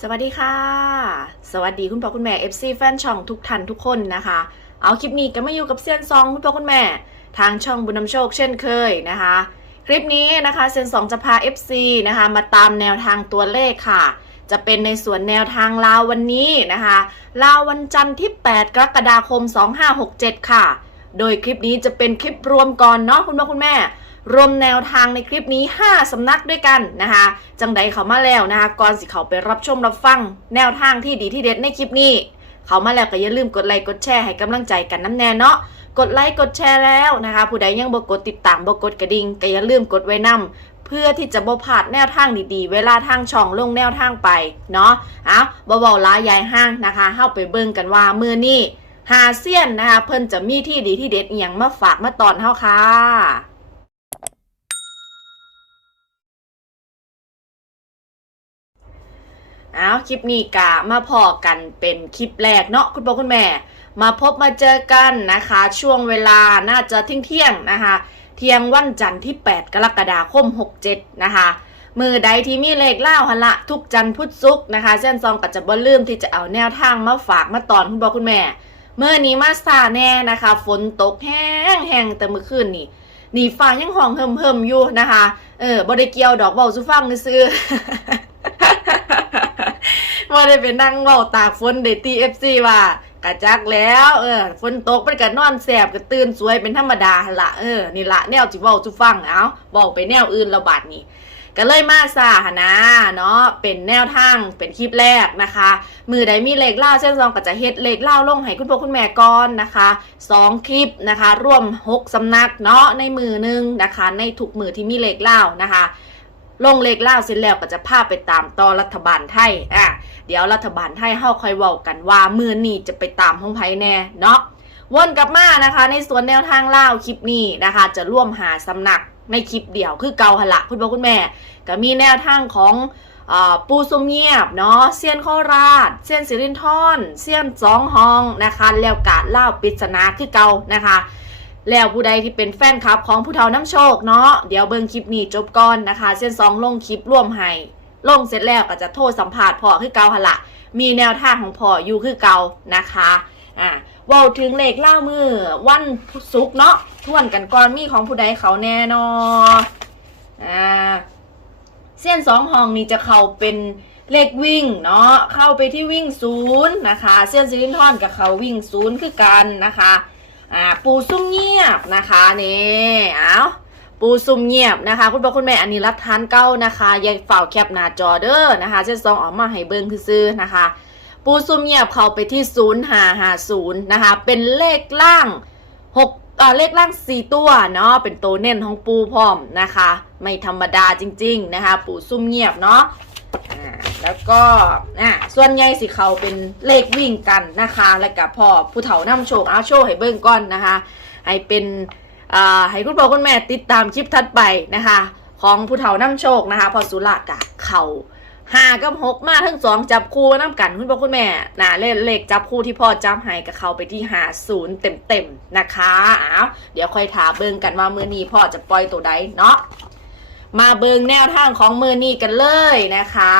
สวัสดีค่ะ สวัสดีคุณพ่อคุณแม่ FC แฟนช่องทุกท่านทุกคนนะคะ เอาคลิปนี้ก็มาอยู่กับเซียนซองคุณพ่อคุณแม่ ทางช่องบุญนำโชคเช่นเคยนะคะ คลิปนี้นะคะเซียนซองจะพา FC นะคะมาตามแนวทางตัวเลขค่ะ จะเป็นในส่วนแนวทางลาววันนี้นะคะลาววันจันทร์ที่ 8 กรกฎาคม 2567 ค่ะ โดยคลิปนี้จะเป็นคลิปรวมก่อนเนาะคุณพ่อคุณแม่ รวมแนวทางในคลิปนี้ 5 สำนักด้วยกันนะคะ จังใดเขามาแล้วนะคะ ก่อนสิเขาไปรับชมรับฟัง แนวทางที่ดีที่เด็ดในคลิปนี้ เขามาแล้วก็อย่าลืมกดไลค์กดแชร์ให้กำลังใจกันน้ำแน่เนาะกดไลค์กดแชร์แล้วนะคะ ผู้ใดยังบ่กดติดตามบ่กดกระดิ่งก็อย่าลืมกดไว้นำเพื่อที่จะบ่พลาดแนวทางดีๆ เวลาทางช่องลงแนวทางไปเนาะเอาบ่เบาล้ายายห้างนะคะเข้าไปเบิ่งกันว่ามือนี้หาเซียนนะคะเพิ่นจะมีที่ดีที่เด็ดอหย่างมาฝากมาตอนเฮาค่ะ เอาคลิปนี้กะมาพอกันเป็นคลิปแรกเนาะคุณพ่อคุณแม่ มาพบมาเจอกันนะคะ ช่วงเวลาน่าจะเที่ยงเที่ยงนะคะ เที่ยงวันจันทร์ที่ 8 กรกฎาคม 67 นะคะมือใดที่มีเลขเล่าหละทุกจันทร์พุธศุกร์นะคะ เส้นซองก็จะบ่ลืมที่จะเอาแนวทางมาฝากมาตอนคุณพ่อคุณแม่ เมื่อนี้มาซาแน่นะคะ ฝนตกแห้งแห้งแต่เมื่อคืนนี่นี่ฟ้ายังห้องเฮิมเฮิมอยู่นะคะ เออบ่ได้เกียวดอกเบาสุฟังซื้อ ได้ไปนั่งเว้าตากฝนเดตีเอฟซีว่ากะจักแล้ว เออฝนตกมันก็นอนแสบก็ตื่นสวยเป็นธรรมดาละเออนี่ละแนวจิเว้าจุฟังเอาเว้าไปแนวอื่นระบาดนี้ก็เลยมาซาหนนะเนาะเป็นแนวทางเป็นคลิปแรกนะคะ มือใดมีเลขเล่าเส้นซองก็จะเฮ็ดเลขเล่าลงให้คุณพ่อคุณแม่ก่อนนะคะสองคลิปนะคะ ร่วมหกสำนักเนาะในมือหนึงนะคะ ในทุกมือที่มีเลขเล่านะคะ ลงเลขเล่าเสร็จแล้วก็จะพาไปตามต่อรัฐบาลไทยอะเดี๋ยวรัฐบาลไทยเฮาค่อยเว้ากันว่ามือนี้จะไปตามห้องไผแน่เนาะวนกลับมานะคะ ในส่วนแนวทางเล่าคลิปนี้นะคะ จะร่วมหาสำนักในคลิปเดียวคือเกาหละคุณพ่อคุณแม่ ก็มีแนวทางของอปูสมเงียบเนาะเซียนโคราชเซียนสิรินทรเซียนสองฮองนะคะ แล้วกาเล่าปริศนาคือเกานะคะ แล้วผู้ใดที่เป็นแฟนคลับของผู้เฒ่าน้ำโชคเนาะเดี๋ยวเบิ่งคลิปนี้จบก่อนนะคะ เส้นสองลงคลิปร่วมให้ลงเสร็จแล้วก็จะโทรสัมภาษณ์พ่อคือเกาหละ มีแนวทางของพ่ออยู่คือเกานะคะอ่าว้าถึงเลขเล่ามือวันศุกร์เนาะทวนกันก่อนมีของผู้ใดเขาแน่นอนอ่าเส้นสองห้องนี้จะเข้าเป็นเลขวิ่งเนาะเข้าไปที่วิ่งศูนย์นะคะ เส้นซิลินทอนกับเขาวิ่งศูนย์คือกันนะคะ อ่าปูซุ่มเงียบนะคะนี่เอาปูซุ่มเงียบนะคะ คุณพ่อคุณแม่อันนี้รัฐทานเก้านะคะอยังฝ่าแคปหน้าจอเด้อนะคะเส้นซองออกมาให้เบิ้งซื้อนะคะ ปูซุ่มเงียบเข้าไปที่ศูนย์หาหาศูนย์นะคะ เป็นเลขล่างหกเลขล่างสี่ตัวเนาะเป็นตัวเน้นของปูพร้อมนะคะ ไม่ธรรมดาจริง ๆ นะคะ ปูซุ่มเงียบเนาะ แล้วก็อ่าส่วนใหญ่สิเขาเป็นเลขวิ่งกันนะคะ แล้วก็พอผู้เฒ่านำโชคเอาโชว์ให้เบิ่งก่อนนะคะให้เป็นอ่าให้คุณพ่อคุณแม่ติดตามคลิปถัดไปนะคะ ของผู้เฒ่านำโชคนะคะ พอสุรกะเขาหากับหกมาทั้งสองจับคู่น้ำกันคุณพ่อคุณแม่นะเลขเลขจับคู่ที่พ่อจับให้กับเขาไปที่หาศูนย์เต็มๆนะคะอ้าวเดี๋ยวค่อยถามเบิ่งกันว่ามือนี้พ่อจะปล่อยตัวใดเนาะ มาเบิงแนวทางของมือนี้กันเลยนะคะ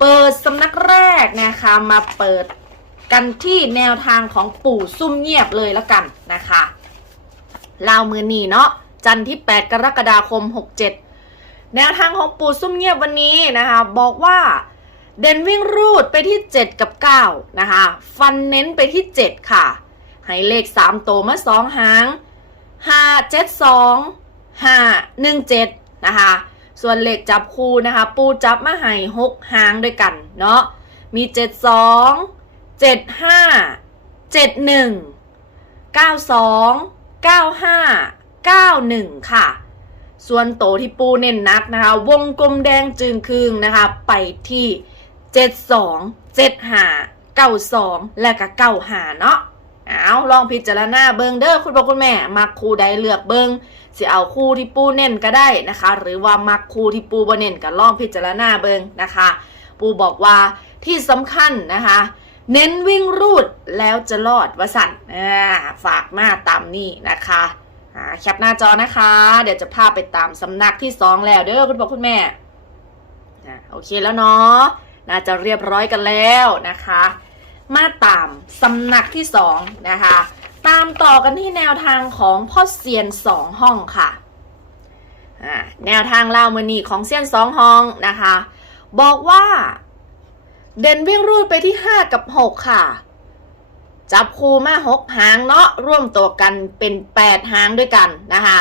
เปิดสำนักแรกนะคะมาเปิดกันที่แนวทางของปู่ซุ่มเงียบเลยแล้วกันนะคะลาวมือนีเนาะจันทร์ที่ 8 กรกฎาคม 67 แนวทางของปู่ซุ่มเงียบวันนี้นะคะ บอกว่าเด่นวิ่งรูดไปที่ 7 กับ 9 นะคะ ฟันเน้นไปที่ 7 ค่ะ ให้เลข 3 โตมา 2 หาง 5 7 2 5 1 7 นะคะ ส่วนเลขจับคู่นะคะ ปูจับมาให้หกหางด้วยกันเนาะ มี7 2 7 5 7 1 9 2 9 5 9 1ค่ะ ส่วนโตที่ปูเน้นนักนะคะ วงกลมแดงจึงคืงนะคะ ไปที่72 75 92และก็95เนาะเอาลองพิจารณาเบิงเด้อคุณพ่อคุณแม่ มักคู่ใดเลือกเบิง สิเอาคู่ที่ปูเน้นก็ได้นะคะ หรือว่ามักคู่ที่ปูบ่เน้นก็ลองพิจารณาเบิงนะคะ ปูบอกว่าที่สำคัญนะคะ เน้นวิ่งรูดแล้วจะรอดวสันฝากมาตามนี่นะคะแคปหน้าจอนะคะ เดี๋ยวจะพาไปตามสำนักที่สองแล้วเด้อคุณพ่อคุณแม่โอเคแล้วเนาะน่าจะเรียบร้อยกันแล้วนะคะ มาตามสำนักที่สองนะคะ ตามต่อกันที่แนวทางของพ่อเซียนสองห้องค่ะ แนวทางเล่ามือนีของเซียนสองห้องนะคะ บอกว่า เด่นวิ่งรูดไปที่ 5 กับ 6 ค่ะ จับคูมาหกหางเนาะร่วมตัวกันเป็น 8 หางด้วยกันนะคะ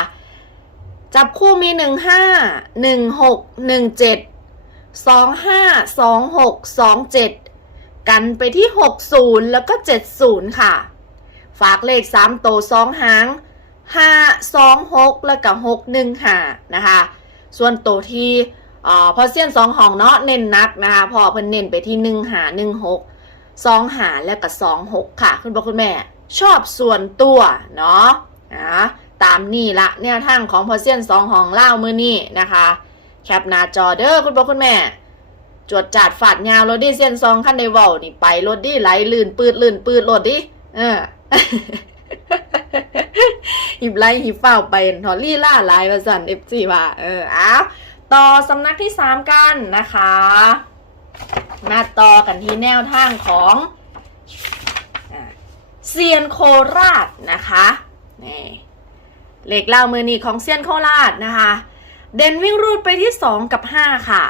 จับคู่มี 1 5 1 6 1 7 2 5 2 6 2 7 กันไปที่ 60 แล้วก็ 70 ค่ะ ฝากเลข3โตว2หาง5 2 6แล้วก็6 1หานะคะ ส่วนโตวที่อพอเซียนสองห้องเนาะเน้นนักนะคะพอเพิ่นเน้นไปที่1หา1 6สองหาแล้วก็สองหกค่ะ คุณพ่อคุณแม่ ชอบส่วนตัวเนาะนะตามนี่ละแนวทางของพอเซียนสองห้องเล่ามือนี่นะคะ แคปหน้าจอเด้อคุณพ่อคุณแม่จวดจัดฝาดยาวรถดิเซียนซองขั้นในเวานี่ไปรถดิไหลลื่นปืดลื่นปืดรถดิเออ หิบไล่หิบเฝ้าไปทอลี่ล่าลายประสันเอฟซีว่าเอออ้าวต่อสำนักที่สามกันนะคะ มาต่อกันที่แนวทางของเซียนโคราชนะคะนี่เหล็กเล่ามือนีของเซียนโคราชนะคะ เด่นวิ่งรูดไปที่ 2 กับ 5 ค่ะ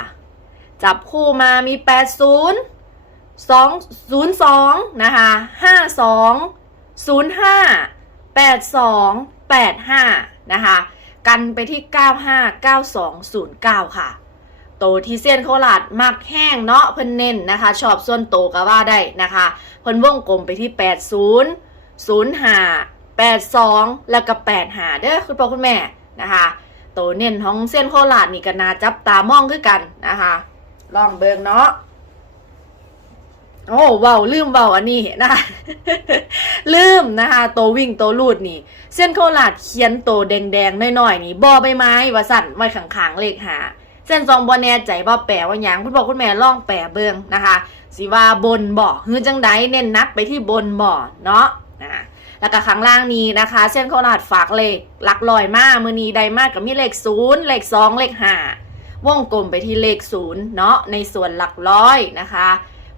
จับคู่มามี 80 2 02 นะคะ 52 05 82 85 นะคะ กันไปที่ 95 92 09 ค่ะ โตที่เซียนโคราชมักแห้งเนาะเพิ่นเน้นนะคะ ชอบส่วนโตก็ว่าได้นะคะ เพิ่นวงกลมไปที่ 80 05 82 แล้วก็85เด้อคุณพ่อคุณแม่นะคะโตเน้นของเซียนโคราชนี่ก็น่าจับตามองคือกันนะคะ ลองเบิงเนาะ โอ้เว้าลืมเว้าอันนี้นะคะลืมนะคะโตวิ่งโตลูดนี่ เส้นโคราชเขียนโตแดงๆน้อยๆนี่บอใบไม้วาสั่นไว้ข้างๆเลขหาเส้นซองบอแน่ใจว่าแปลว่าหยังคุณบอกคุณแม่ล่องแปลเบิงนะคะ สิว่าบนบ่ฮือจังไดเน้นนักไปที่บนบ่อเนาะนะแล้วก็ข้างล่างนี้นะคะ เส้นโคราชฝากเลขหลักลอยมากมือนี้ใดมากกับมีเลขศูนย์เลขสองเลขห้าวงกลมไปที่เลขศูนย์เนาะในส่วนหลักร้อยนะคะ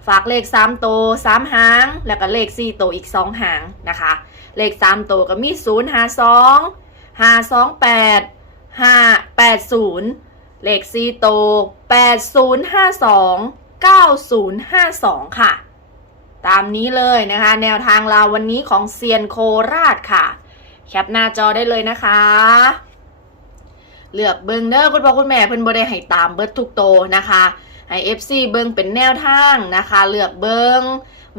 ฝากเลข3โต3หาง แล้วก็เลข4โตอีก 2 หางนะคะ เลข3โตก็มี 0 5 2 5 2 8 5 8 0 เลข4โต 8 0 5 2 9 0 5 2 ค่ะ ตามนี้เลยนะคะ แนวทางเราวันนี้ของเซียนโคราชค่ะ แคปหน้าจอได้เลยนะคะเลือกเบิงเด้อคุณพ่อคุณแม่เพิ่นบ่ได้ให้ตามเบิดทุกโตนะคะ ให้ FC เบิงเป็นแนวทางนะคะ เลือกเบิง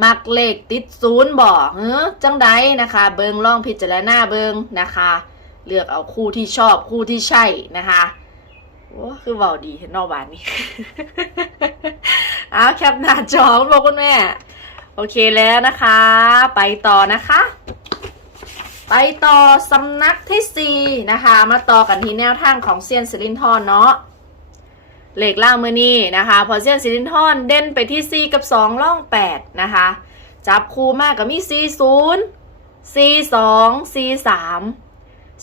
มักเลขติดศูนย์บ่เออจังใดนะคะ เบิงลองพิจารณาเบิงนะคะ เลือกเอาคู่ที่ชอบคู่ที่ใช่นะคะโอ้คือเบาดีเห็นนอกบ้านนี่เอาแคปหน้าจอคุณพ่อคุณแม่ โอเคแล้วนะคะ ไปต่อนะคะ ไปต่อสำนักที่4นะคะ มาต่อกันที่แนวทางของเซียนสิรินทรเนาะ เล็กล่างมือนี้นะคะ พอเซียนสิรินทรเด่นไปที่ 4 กับ 2 ล่อง 8 นะคะ จับคู่มากกับมี 4 0 4 2 4 3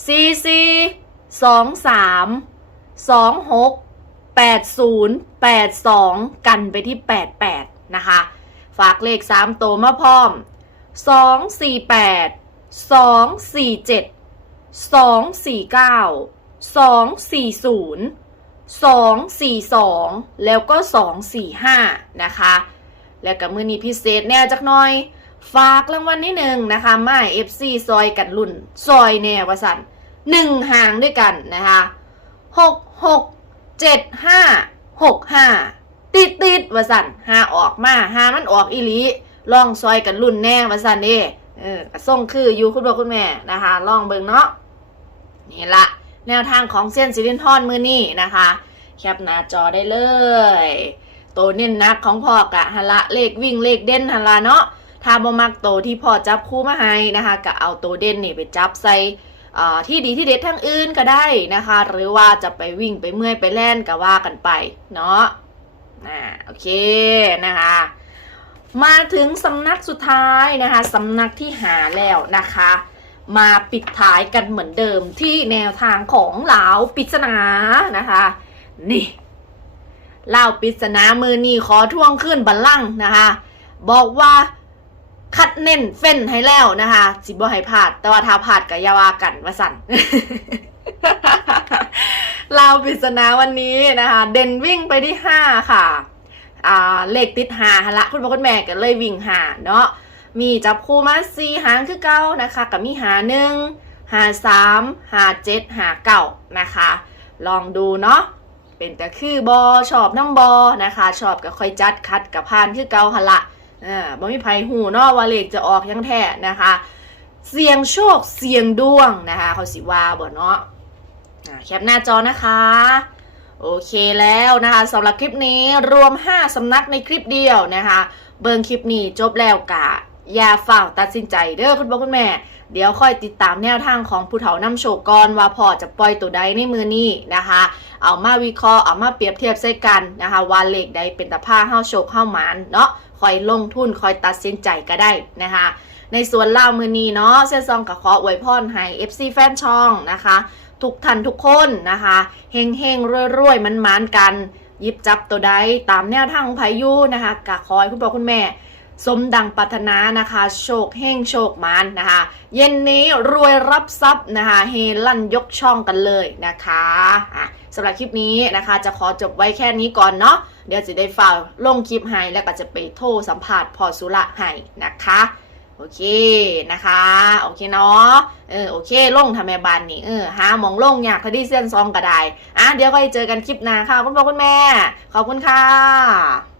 4 4 2 3 2 6 8 0 8 2 กันไปที่ 8 8 นะคะ ฝากเลข 3 โตวมาพร้อม 2 4 8 247 249 240 242 แล้วก็ 2 4 5 นะคะ แล้วกับมือนี้พิเศษแน่จักหน่อย ฝากรางวัลนิดหนึ่งนะคะมา FC ซอยกันรุ่น ซอยแน่วสันหนึ่งหางด้วยกันนะคะหกหกเจ็ดห้าหกห้าติดติดวสันหาออกมาหามันออกอีลีลองซอยกันรุ่นแน่วสันเด้เออส่งคืออยู่คุณพ่อคุณแม่นะคะลองเบิงเนาะนี่ละ แนวทางของเส้นซิลินทอนมือนี่นะคะ แคปหน้าจอได้เลย โตเน้นนักของพ่อกะฮะละเลขวิ่งเลขเด่นฮะละเนาะถ้าบ่มักโตที่พ่อจับคู่มาให้นะคะก็เอาโตเด่นนี่ไปจับใส่ที่ดีที่เด็ดทั้งอื่นก็ได้นะคะ หรือว่าจะไปวิ่งไปเมื่อยไปแล่นก็ว่ากันไปเนาะอ่าโอเคนะคะมาถึงสำนักสุดท้ายนะคะสำนักที่หาแล้วนะคะ มาปิดท้ายกันเหมือนเดิมที่แนวทางของเหลาปริศนานะคะ นี่เล่าปริศนามือนี่ขอท่วงขึ้นบัลลังก์นะคะ บอกว่าคัดเน้นเฟ้นให้แล้วนะคะสิบ่ให้พลาด แต่ว่าถ้าพลาดก็อย่าว่ากันว่าสั่นเล่าปริศนาวันนี้นะคะ เด่นวิ่งไปที่ห้าค่ะ อ่าเลขติดหาละคุณพ่อคุณแม่ก็เลยวิ่งหาเนาะ มีจับคู่มาสี่หางคือเก้านะคะกับมีหาหนึ่งหาสามหาเจ็ดหาเก้านะคะ ลองดูเนาะเป็นแต่คือบอชอบน้ำบอนะคะ ชอบก็ค่อยจัดคัดกับพานคือเก่าหละอ่าบ่มีไผหูเนาะว่าเลขจะออกยังแท้นะคะ เสี่ยงโชคเสี่ยงดวงนะคะ เขาสิว่าบ่เนาะอ่าแคปหน้าจอนะคะ โอเคแล้วนะคะสำหรับคลิปนี้รวม 5สำนักในคลิปเดียวนะคะ เบิ่งคลิปนี้จบแล้วกะ อย่าฝ่าวตัดสินใจเด้อคุณพ่อคุณแม่ เดี๋ยวค่อยติดตามแนวทางของผู้เฒ่านำโชคก่อนว่าพอจะปล่อยตัวใดในมือนี้นะคะ เอามาวิเคราะห์เอามาเปรียบเทียบใส่กันนะคะว่าเลขใดเป็นตะผ้าเฮาโชคเฮาหมานเนาะคอยลงทุนคอยตัดสินใจก็ได้นะคะในส่วนเล่ามือนี้เนาะเส้นซองกับขออวยพรให้ FC แฟนช่องนะคะ ทุกท่านทุกคนนะคะเฮงเฮงรวยรวยมันมันกันยิบจับตัวใดตามแนวทางของพายุนะคะกะคอยคุณพ่อคุณแม่ สมดังปรารถนานะคะ โชคเฮงโชคมันนะคะ เย็นนี้รวยรับทรัพย์นะคะ เฮลั่นยกช่องกันเลยนะคะอะสำหรับคลิปนี้นะคะ จะขอจบไว้แค่นี้ก่อนเนาะเดี๋ยวจะได้ฝ่ากลงคลิปให้แล้วก็จะไปโทรสัมภาษณ์พอสุระให้นะคะโอเคนะคะ โอเคเนาะเออโอเคลงทำแม่บ้านนี่เออหามองลงอยากคดีเส้นซองก็ได้อะเดี๋ยวก็เจอกันคลิปหน้าค่ะ คุณพ่อคุณแม่ ขอบคุณค่ะ